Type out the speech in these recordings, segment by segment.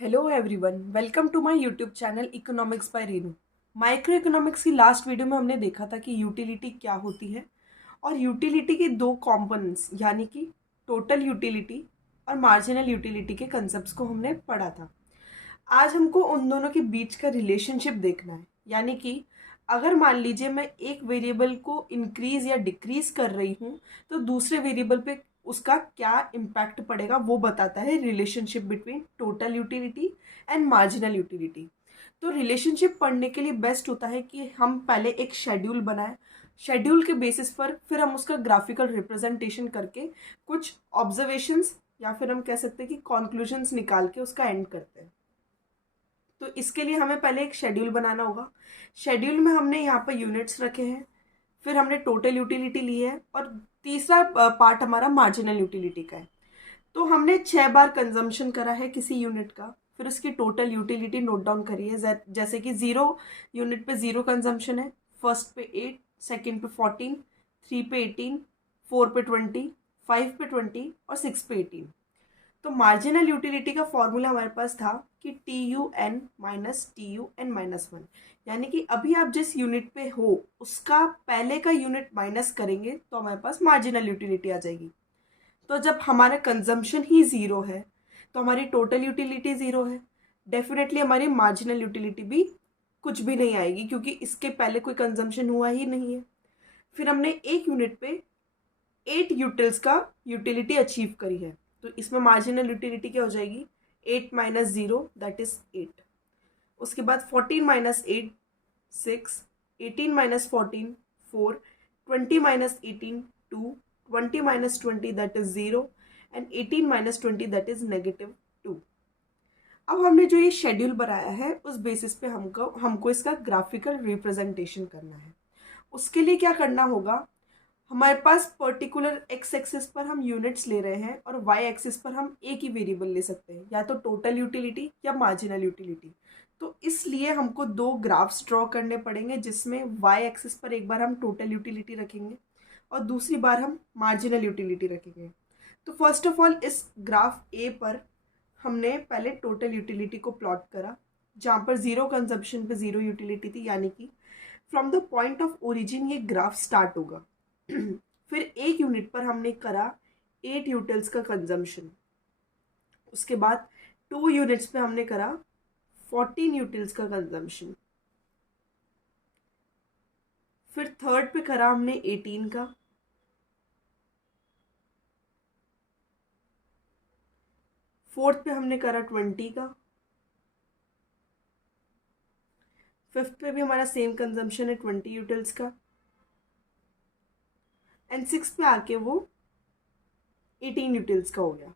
Hello everyone, welcome to my YouTube channel Economics by Renu. Micro economics की last video में हमने देखा था कि यूटिलिटी क्या होती है और यूटिलिटी के दो कंपोनेंट्स यानी कि टोटल यूटिलिटी और मार्जिनल यूटिलिटी के कंसेप्ट्स को हमने पढ़ा था। आज हमको उन दोनों के बीच का रिलेशनशिप देखना है, यानी कि अगर मान लीजिए मैं एक वेरिएबल को इंक्रीज या डिक्रीज कर रही हूँ तो दूसरे वेरिएबल पे उसका क्या इम्पैक्ट पड़ेगा, वो बताता है relationship between total utility and marginal utility. तो रिलेशनशिप पढ़ने के लिए बेस्ट होता है कि हम पहले एक शेड्यूल बनाएं। शेड्यूल के बेसिस पर फिर हम उसका ग्राफिकल रिप्रेजेंटेशन करके कुछ ऑब्जर्वेशंस या फिर हम कह सकते हैं कि कॉन्क्लूजन्स निकाल के उसका एंड करते हैं। तो इसके लिए हमें पहले एक शेड्यूल बनाना होगा। शेड्यूल में हमने यहाँ पर यूनिट्स रखे हैं, फिर हमने टोटल यूटिलिटी ली है और तीसरा पार्ट हमारा मार्जिनल यूटिलिटी का है। तो हमने 6 बार कंजम्पशन करा है किसी यूनिट का, फिर उसकी टोटल यूटिलिटी नोट डाउन करी है। जैसे कि 0 यूनिट पे 0 कंजम्पशन है, फर्स्ट पे 8, सेकेंड पे 14, 3 पे 18, 4 पे 20, 5 पे 20 और 6 पे 18। तो मार्जिनल यूटिलिटी का फॉर्मूला हमारे पास था कि TUN-TUN-1, यानी कि अभी आप जिस यूनिट पे हो उसका पहले का यूनिट माइनस करेंगे तो हमारे पास मार्जिनल यूटिलिटी आ जाएगी। तो जब हमारा कंजम्पशन ही ज़ीरो है तो हमारी टोटल यूटिलिटी ज़ीरो है, डेफिनेटली हमारी मार्जिनल यूटिलिटी भी कुछ भी नहीं आएगी क्योंकि इसके पहले कोई कंजम्पशन हुआ ही नहीं है। फिर हमने एक यूनिट पे 8 यूटिल्स का यूटिलिटी अचीव करी है, तो इसमें मार्जिनल यूटिलिटी क्या हो जाएगी, 8 माइनस 0 दैट इज 8। उसके बाद 14 minus 8 6, 18 minus 14 4, 20 minus 18 2, 20 minus 20 that is 0 and 18 minus 20 that is -2। अब हमने जो ये शेड्यूल बनाया है उस बेसिस पे हमको इसका ग्राफिकल रिप्रेजेंटेशन करना है। उसके लिए क्या करना होगा, हमारे पास पर्टिकुलर एक्स एक्सिस पर हम यूनिट्स ले रहे हैं और वाई एक्सिस पर हम एक ही वेरिएबल ले सकते हैं, या तो टोटल यूटिलिटी या मार्जिनल यूटिलिटी। तो इसलिए हमको दो ग्राफ्स ड्रॉ करने पड़ेंगे जिसमें वाई एक्सिस पर एक बार हम टोटल यूटिलिटी रखेंगे और दूसरी बार हम मार्जिनल यूटिलिटी रखेंगे। तो फर्स्ट ऑफ ऑल इस ग्राफ ए पर हमने पहले टोटल यूटिलिटी को प्लॉट करा, जहाँ पर 0 कंजम्पशन पे 0 यूटिलिटी थी, यानी कि from the point of origin ये ग्राफ स्टार्ट होगा। फिर एक यूनिट पर हमने करा 8 यूटिल्स का कंजम्पशन, उसके बाद 2 यूनिट्स पे हमने करा 14 यूटिल्स का कंजम्पशन, फिर थर्ड पे करा हमने 18 का, फोर्थ पे हमने करा 20 का, फिफ्थ पे भी हमारा सेम कंजम्पशन है 20 यूटिल्स का, एंड सिक्स पे आके वो 18 यूटिल्स का हो गया।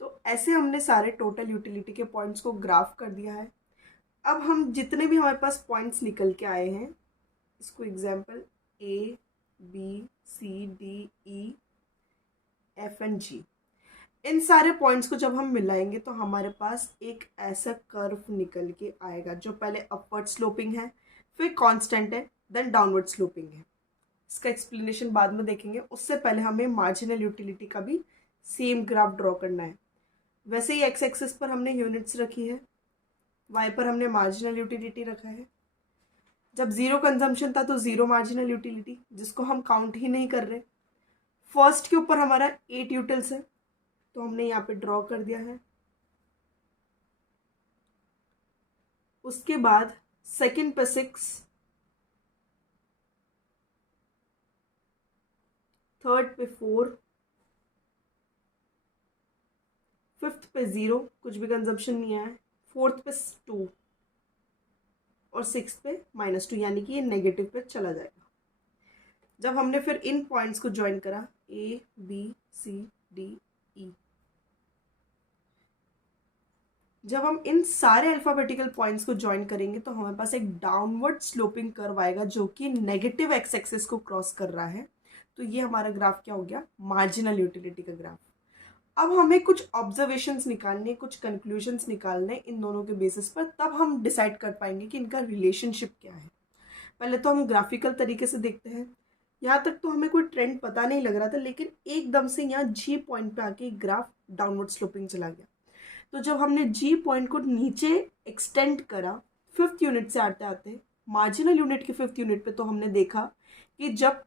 तो ऐसे हमने सारे टोटल यूटिलिटी के पॉइंट्स को ग्राफ कर दिया है। अब हम जितने भी हमारे पास पॉइंट्स निकल के आए हैं, इसको example A B C D E F and G, इन सारे पॉइंट्स को जब हम मिलाएंगे तो हमारे पास एक ऐसा कर्व निकल के आएगा जो पहले अपवर्ड स्लोपिंग है, फिर कांस्टेंट है, देन डाउनवर्ड स्लोपिंग है। इसका एक्सप्लेनेशन बाद में देखेंगे, उससे पहले हमें मार्जिनल यूटिलिटी का भी सेम ग्राफ ड्रॉ करना है। वैसे ही एक्स एक्सिस पर हमने यूनिट्स रखी है, वाई पर हमने मार्जिनल यूटिलिटी रखा है। जब 0 कंजम्पशन था तो 0 मार्जिनल यूटिलिटी, जिसको हम काउंट ही नहीं कर रहे। फर्स्ट के ऊपर हमारा 8 यूटिल्स है तो हमने यहाँ पे ड्रॉ कर दिया है। उसके बाद सेकंड पे 6, थर्ड पे 4, फिफ्थ पे 0, कुछ भी कंजम्पशन नहीं आया, फोर्थ पे 2 और सिक्स पे -2, यानी कि ये नेगेटिव पे चला जाएगा। जब हमने फिर इन पॉइंट्स को ज्वाइन करा A B C D E, जब हम इन सारे अल्फाबेटिकल पॉइंट्स को ज्वाइन करेंगे तो हमारे पास एक डाउनवर्ड स्लोपिंग कर्व आएगा जो कि नेगेटिव एक्स एक्सिस को क्रॉस कर रहा है। तो ये हमारा ग्राफ क्या हो गया, मार्जिनल यूटिलिटी का ग्राफ। अब हमें कुछ ऑब्जर्वेशंस निकालने, कुछ कंक्लूजन्स निकालने इन दोनों के बेसिस पर, तब हम डिसाइड कर पाएंगे कि इनका रिलेशनशिप क्या है। पहले तो हम ग्राफिकल तरीके से देखते हैं। यहाँ तक तो हमें कोई ट्रेंड पता नहीं लग रहा था, लेकिन एकदम से यहाँ जी पॉइंट पे आके ग्राफ डाउनवर्ड स्लोपिंग चला गया। तो जब हमने जी पॉइंट को नीचे एक्सटेंड करा फिफ्थ यूनिट से आते आते मार्जिनल यूनिट के फिफ्थ यूनिट पे, तो हमने देखा कि जब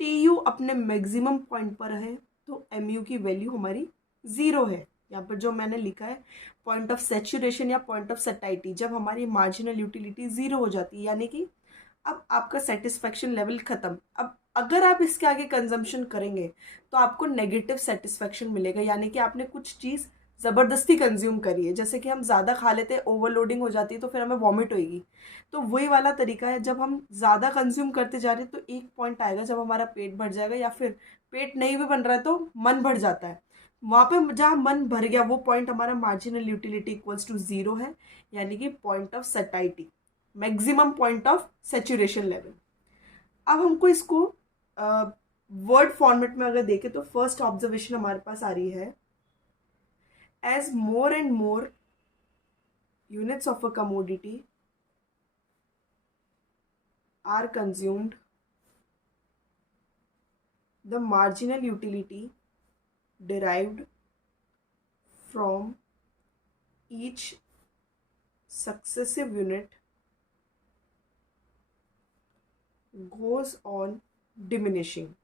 टी यू अपने मैक्सिमम पॉइंट पर है तो एम यू की वैल्यू हमारी ज़ीरो है। यहाँ पर जो मैंने लिखा है पॉइंट ऑफ सेचुरेशन या पॉइंट ऑफ सेटाइटी, जब हमारी मार्जिनल यूटिलिटी ज़ीरो हो जाती है, यानी कि अब आपका सेटिस्फेक्शन लेवल ख़त्म। अब अगर आप इसके आगे कंजम्पशन करेंगे तो आपको नेगेटिव सेटिस्फेक्शन मिलेगा, यानी कि आपने कुछ चीज़ ज़बरदस्ती कंज्यूम करी है। जैसे कि हम ज़्यादा खा लेते हैं, ओवरलोडिंग हो जाती है, तो फिर हमें वॉमिट होएगी। तो वही वाला तरीका है, जब हम ज़्यादा कंज्यूम करते जा रहे हैं तो एक पॉइंट आएगा जब हमारा पेट भर जाएगा, या फिर पेट नहीं भी बन रहा है तो मन भर जाता है। वहाँ पे जहाँ मन भर गया वो पॉइंट हमारा marginal utility equals to zero है, यानी कि point of satiety, maximum point of saturation level. अब हमको इसको वर्ड फॉर्मेट में अगर देखें तो फर्स्ट ऑब्जर्वेशन हमारे पास आ रही है, as more and more units of a commodity are consumed, the marginal utility derived from each successive unit goes on diminishing,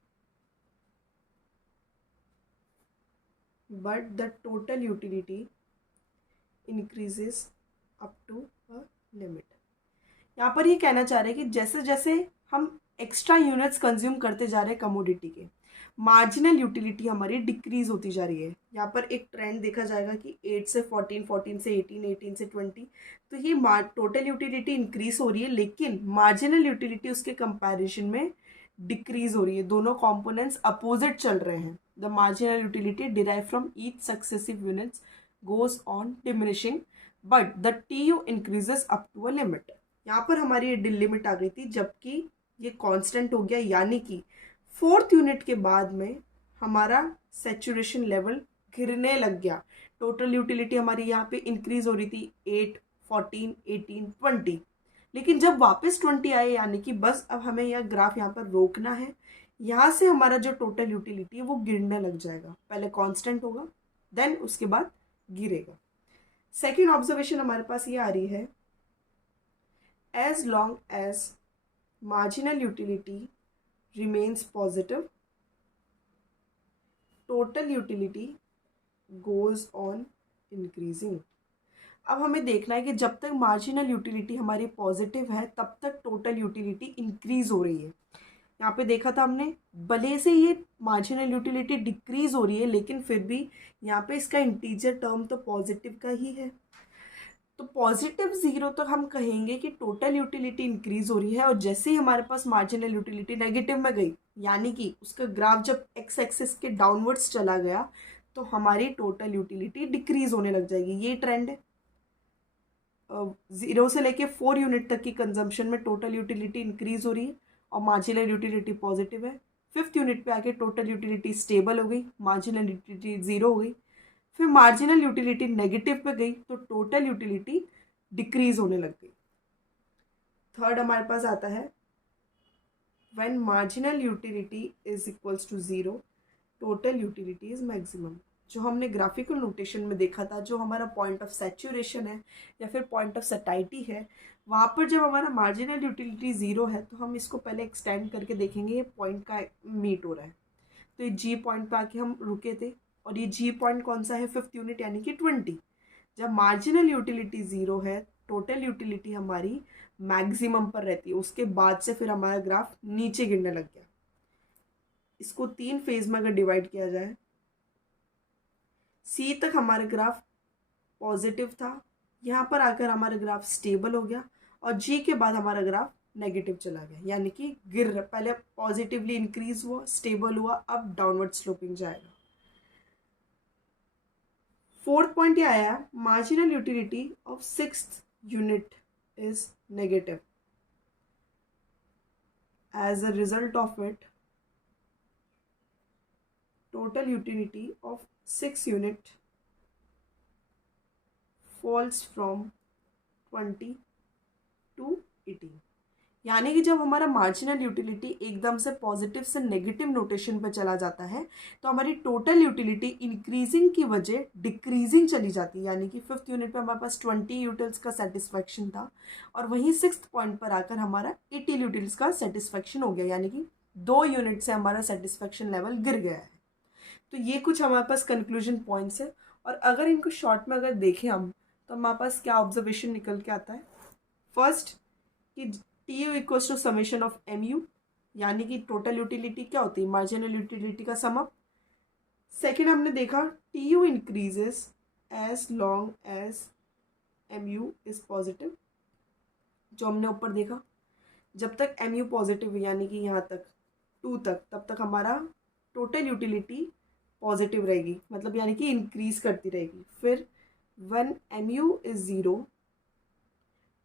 but the total utility increases up to a limit. यहाँ पर ये कहना चाह रहे हैं कि जैसे जैसे हम एक्स्ट्रा यूनिट्स कंज्यूम करते जा रहे हैं कमोडिटी के, मार्जिनल यूटिलिटी हमारी डिक्रीज होती जा रही है। यहाँ पर एक ट्रेंड देखा जाएगा कि 8 से 14, 14 से 18, 18 से 20, तो ये टोटल यूटिलिटी इंक्रीज हो रही है, लेकिन मार्जिनल यूटिलिटी उसके कंपैरिजन में डिक्रीज हो रही है। दोनों कॉम्पोनेंट्स अपोजिट चल रहे हैं। The marginal utility derive from each successive units goes on diminishing, but the T U increases up to a limit. यहाँ पर हमारी ये लिमिट आ गई थी, जबकि ये कांस्टेंट हो गया, यानी कि फोर्थ यूनिट के बाद में हमारा सेचुरेशन लेवल गिरने लग गया। टोटल यूटिलिटी हमारी यहाँ पे इंक्रीज हो रही थी 8, 14, 18, 20, लेकिन जब वापस 20 आए, यानी कि बस अब हमें यह ग्राफ यहाँ पर रोकना है। यहाँ से हमारा जो टोटल यूटिलिटी है वो गिरने लग जाएगा, पहले कांस्टेंट होगा देन उसके बाद गिरेगा। सेकेंड ऑब्जर्वेशन हमारे पास ये आ रही है, as long as marginal utility remains positive, total utility goes on increasing। अब हमें देखना है कि जब तक मार्जिनल यूटिलिटी हमारी पॉजिटिव है तब तक टोटल यूटिलिटी इंक्रीज हो रही है। यहाँ पे देखा था हमने, भले से ये मार्जिनल यूटिलिटी डिक्रीज हो रही है, लेकिन फिर भी यहाँ पे इसका इंटीजर टर्म तो पॉजिटिव का ही है। तो पॉजिटिव ज़ीरो तक हम कहेंगे कि टोटल यूटिलिटी इंक्रीज हो रही है, और जैसे ही हमारे पास मार्जिनल यूटिलिटी नेगेटिव में गई, यानी कि उसका ग्राफ जब एक्स एक्सिस के डाउनवर्ड्स चला गया, तो हमारी टोटल यूटिलिटी डिक्रीज होने लग जाएगी। ये ट्रेंड है, 0 से लेके 4 यूनिट तक की कंजम्पशन में टोटल यूटिलिटी इंक्रीज हो रही है और मार्जिनल यूटिलिटी पॉजिटिव है। फिफ्थ यूनिट पे आके टोटल यूटिलिटी स्टेबल हो गई, मार्जिनल यूटिलिटी ज़ीरो हो गई। फिर मार्जिनल यूटिलिटी नेगेटिव पे गई तो टोटल यूटिलिटी डिक्रीज होने लग गई। थर्ड हमारे पास आता है, when marginal utility is equals to zero, total utility is maximum. जो हमने ग्राफिकल नोटेशन में देखा था, जो हमारा पॉइंट ऑफ सैचुरेशन है या फिर पॉइंट ऑफ सटाइटी है, वहाँ पर जब हमारा मार्जिनल यूटिलिटी ज़ीरो है तो हम इसको पहले एक्सटेंड करके देखेंगे ये पॉइंट का मीट हो रहा है। तो ये जी पॉइंट पे आके हम रुके थे, और ये जी पॉइंट कौन सा है, फिफ्थ यूनिट यानी कि 20। जब मार्जिनल यूटिलिटी ज़ीरो है, टोटल यूटिलिटी हमारी मैक्सिमम पर रहती है, उसके बाद से फिर हमारा ग्राफ नीचे गिरने लग गया। इसको 3 फेज में अगर डिवाइड किया जाए, सी तक हमारा ग्राफ पॉजिटिव था, यहाँ पर आकर हमारा ग्राफ स्टेबल हो गया, और जी के बाद हमारा ग्राफ नेगेटिव चला गया, यानी कि गिर पहले पॉजिटिवली इंक्रीज हुआ, स्टेबल हुआ, अब डाउनवर्ड स्लोपिंग जाएगा। फोर्थ पॉइंट ये आया, marginal utility of sixth unit is negative, as a result of it total utility of 6 unit falls from 20 to 18। यानी कि जब हमारा मार्जिनल यूटिलिटी एकदम से पॉजिटिव से नेगेटिव नोटेशन पर चला जाता है तो हमारी टोटल यूटिलिटी इंक्रीजिंग की वजह डिक्रीजिंग चली जाती है। यानी कि 5th यूनिट पे हमारे पास 20 यूटिल्स का सेटिस्फैक्शन था और वहीं 6th पॉइंट पर आकर हमारा 80 यूटिल्स का सेटिस्फैक्शन हो गया, यानी कि 2 यूनिट से हमारा सेटिस्फैक्शन लेवल गिर गया है। तो ये कुछ हमारे पास कंक्लूजन पॉइंट्स है। और अगर इनको शॉर्ट में अगर देखें हम तो हमारे पास क्या ऑब्जर्वेशन निकल के आता है। फर्स्ट कि T U equals to summation of M U, यानी कि टोटल यूटिलिटी क्या होती है, मार्जिनल यूटिलिटी का सम अप। सेकेंड हमने देखा T U increases as long as M U is positive, जो हमने ऊपर देखा। जब तक एम यू पॉजिटिव यानी कि यहाँ तक 2 तक, तब तक हमारा टोटल यूटिलिटी पॉजिटिव रहेगी, मतलब यानी कि इंक्रीज करती रहेगी। फिर when M U is 0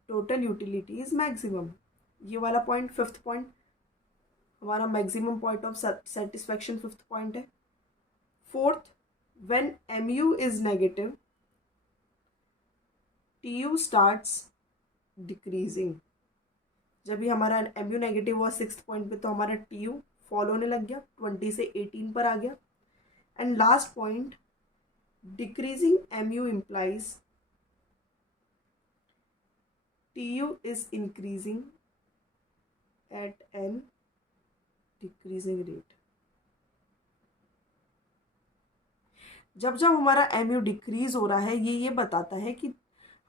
total utility is maximum. ये वाला पॉइंट 5th पॉइंट हमारा maximum point of satisfaction 5th point है। 4th when M U is negative T U starts decreasing. जब भी हमारा एम यू नेगेटिव हुआ 6th पॉइंट पे तो हमारा टी यू फॉल होने लग गया, 20 से 18 पर आ गया। And last point decreasing M U implies T U is increasing at an decreasing rate। जब जब हमारा एम यू डिक्रीज हो रहा है ये बताता है कि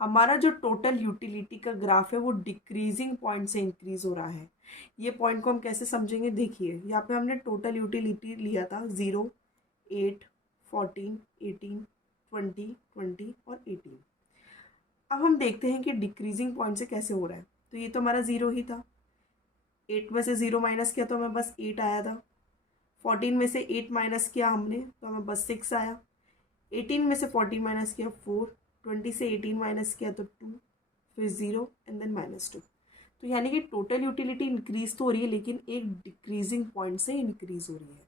हमारा जो टोटल यूटिलिटी का ग्राफ है वो डिक्रीजिंग पॉइंट से इंक्रीज हो रहा है। ये पॉइंट को हम कैसे समझेंगे, देखिए यहाँ पे हमने टोटल यूटिलिटी लिया था 0, 8, 14, 18, 20, 20 और 18। अब हम देखते हैं कि डिक्रीजिंग पॉइंट से कैसे हो रहा है। तो ये तो हमारा 0 ही था, 8 में से 0 माइनस किया तो हमें बस 8 आया था। 14 में से 8 माइनस किया हमने तो हमें बस 6 आया। 18 में से 14 माइनस किया 4, 20 से 18 माइनस किया तो 2, फिर 0 एंड देन -2। तो यानी कि टोटल यूटिलिटी इंक्रीज तो हो रही है लेकिन एक डिक्रीजिंग पॉइंट से इंक्रीज हो रही है।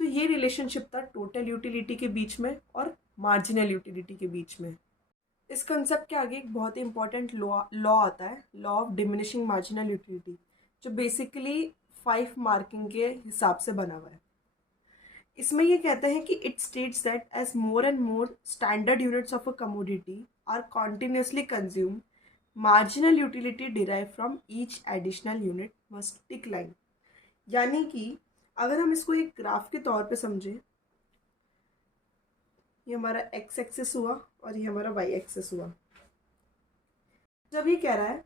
तो ये रिलेशनशिप था टोटल यूटिलिटी के बीच में और मार्जिनल यूटिलिटी के बीच में। इस कंसेप्ट के आगे एक बहुत ही इंपॉर्टेंट लॉ आता है, law of diminishing marginal utility, जो बेसिकली 5 मार्किंग के हिसाब से बना हुआ है। इसमें ये कहते हैं कि it states that as more and more standard units of a commodity are continuously consume marginal utility derive from each additional unit must decline. यानी कि अगर हम इसको एक ग्राफ के तौर पे समझें, ये हमारा एक्स एक्सिस हुआ और ये हमारा वाई एक्सिस हुआ। जब ये कह रहा है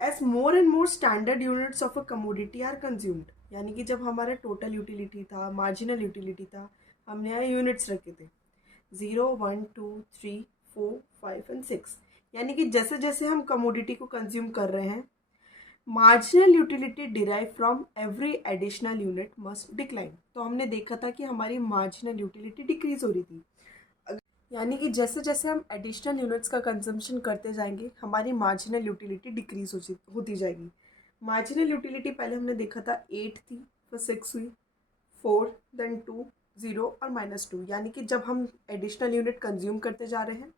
as more and more standard units of a commodity are consumed, यानी कि जब हमारा टोटल यूटिलिटी था, मार्जिनल यूटिलिटी था, हमने यहाँ यूनिट्स रखे थे 0, 1, 2, 3, 4, 5 एंड 6। यानी कि जैसे जैसे हम कमोडिटी को कंज्यूम कर रहे हैं marginal utility derive from every additional unit must decline. तो हमने देखा था कि हमारी मार्जिनल यूटिलिटी डिक्रीज हो रही थी। यानी कि जैसे जैसे हम एडिशनल यूनिट्स का कंजम्पशन करते जाएंगे हमारी मार्जिनल यूटिलिटी डिक्रीज होती जाएगी। मार्जिनल यूटिलिटी पहले हमने देखा था 8 थी, फिर 6 हुई, 4, देन 2, 0 और -2। यानी कि जब हम एडिशनल यूनिट कंज्यूम करते जा रहे हैं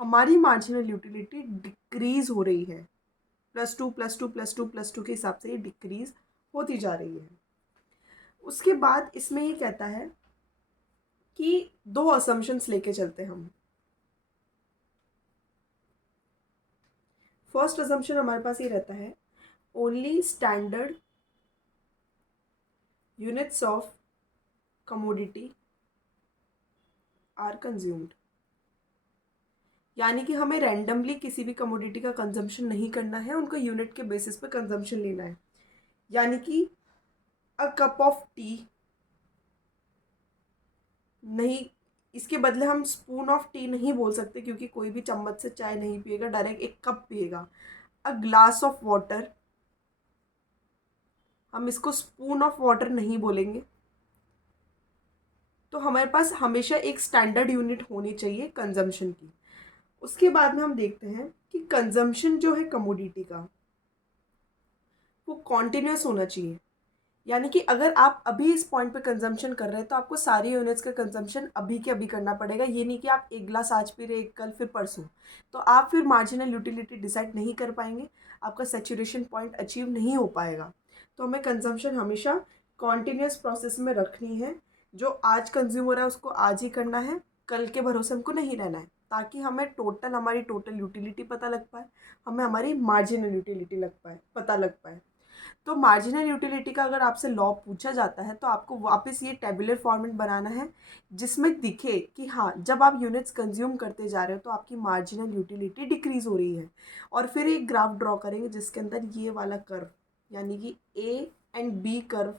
हमारी मार्जिनल यूटिलिटी डिक्रीज हो रही है, +2 +2 +2 +2 के हिसाब से ये डिक्रीज होती जा रही है। उसके बाद इसमें ये कहता है कि 2 असम्पशंस लेके चलते हैं हम। फर्स्ट असम्पशन हमारे पास ये रहता है only standard units of commodity are consumed. यानी कि हमें रैंडमली किसी भी कमोडिटी का कंजम्पशन नहीं करना है, उनको यूनिट के बेसिस पे कंजम्पशन लेना है। यानी कि अ कप ऑफ टी नहीं, इसके बदले हम स्पून ऑफ टी नहीं बोल सकते क्योंकि कोई भी चम्मच से चाय नहीं पिएगा, डायरेक्ट एक कप पिएगा। अ ग्लास ऑफ वाटर, हम इसको स्पून ऑफ वाटर नहीं बोलेंगे। तो हमारे पास हमेशा एक स्टैंडर्ड यूनिट होनी चाहिए कंजम्पशन की। उसके बाद में हम देखते हैं कि कंजम्पशन जो है कमोडिटी का वो कॉन्टिन्यूस होना चाहिए। यानी कि अगर आप अभी इस पॉइंट पे कंजम्पशन कर रहे हैं तो आपको सारी यूनिट्स का कंजम्पशन अभी के अभी करना पड़ेगा। ये नहीं कि आप एक गिलास आज पी रहे, एक कल, फिर परसों, तो आप फिर मार्जिनल यूटिलिटी डिसाइड नहीं कर पाएंगे, आपका सैचुरेशन पॉइंट अचीव नहीं हो पाएगा। तो हमें कंजम्पशन हमेशा कॉन्टिन्यूस प्रोसेस में रखनी है। जो आज कंज्यूम हो रहा है उसको आज ही करना है, कल के भरोसे हमको नहीं रहना है, ताकि हमें हमारी टोटल यूटिलिटी पता लग पाए, हमें हमारी मार्जिनल यूटिलिटी पता लग पाए। तो मार्जिनल यूटिलिटी का अगर आपसे लॉ पूछा जाता है तो आपको वापस ये टेबुलर फॉर्मेट बनाना है, जिसमें दिखे कि हाँ, जब आप यूनिट्स कंज्यूम करते जा रहे हो तो आपकी मार्जिनल यूटिलिटी डिक्रीज हो रही है। और फिर एक ग्राफ ड्रॉ करेंगे जिसके अंदर ये वाला कर्व, यानी कि A and B curve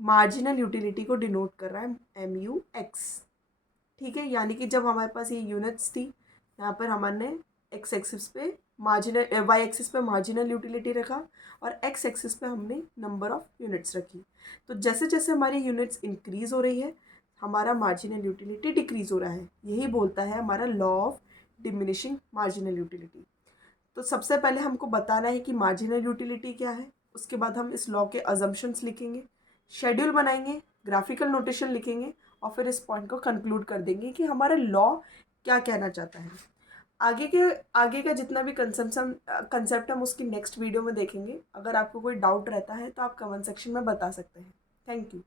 marginal utility को डिनोट कर रहा है, MUX। ठीक है, यानी कि जब हमारे पास ये यूनिट्स थी, यहाँ पर हमने एक्स एक्सिस पे मार्जिनल, वाई एक्सिस पे मार्जिनल यूटिलिटी रखा, और एक्स एक्सिस पे हमने नंबर ऑफ यूनिट्स रखी। तो जैसे जैसे हमारी यूनिट्स इंक्रीज हो रही है, हमारा मार्जिनल यूटिलिटी डिक्रीज हो रहा है। यही बोलता है हमारा law of diminishing marginal utility. तो सबसे पहले हमको बताना है कि मार्जिनल यूटिलिटी क्या है, उसके बाद हम इस लॉ के अजम्पशंस लिखेंगे, शेड्यूल बनाएंगे, ग्राफिकल नोटेशन लिखेंगे, और फिर इस पॉइंट को कंक्लूड कर देंगे कि हमारा लॉ क्या कहना चाहता है। आगे के आगे का जितना भी कंसेप्ट हम उसकी नेक्स्ट वीडियो में देखेंगे। अगर आपको कोई डाउट रहता है तो आप कमेंट सेक्शन में बता सकते हैं। Thank you.